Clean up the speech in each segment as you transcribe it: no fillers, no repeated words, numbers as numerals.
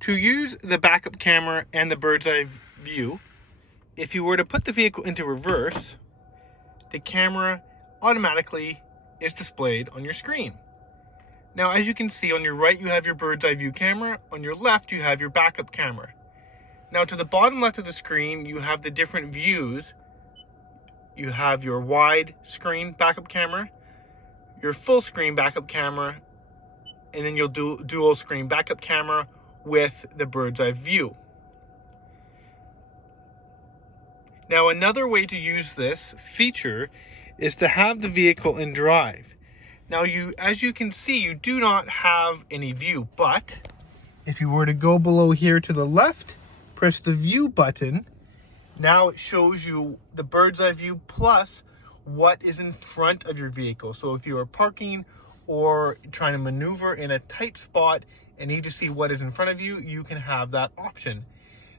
To use the backup camera and the bird's eye view, if you were to put the vehicle into reverse, the camera automatically is displayed on your screen. Now, as you can see, on your right, you have your bird's eye view camera. On your left, you have your backup camera. Now, to the bottom left of the screen, you have the different views. You have your wide screen backup camera, your full screen backup camera, and then you'll do dual screen backup camera with the bird's eye view. Now, another way to use this feature is to have the vehicle in drive. Now, as you can see, you do not have any view, but if you were to go below here to the left, press the view button, now it shows you the bird's eye view plus what is in front of your vehicle. So if you are parking or trying to maneuver in a tight spot and need to see what is in front of you, you can have that option.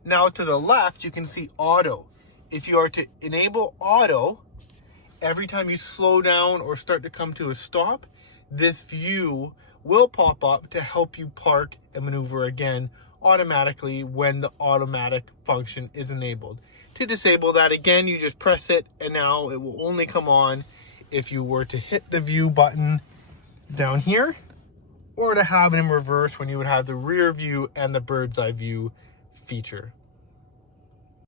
Now to the left, you can see auto. If you are to enable auto, every time you slow down or start to come to a stop, this view will pop up to help you park and maneuver again automatically when the automatic function is enabled. To disable that, again, you just press it, and now it will only come on if you were to hit the view button down here, or to have it in reverse when you would have the rear view and the bird's eye view feature.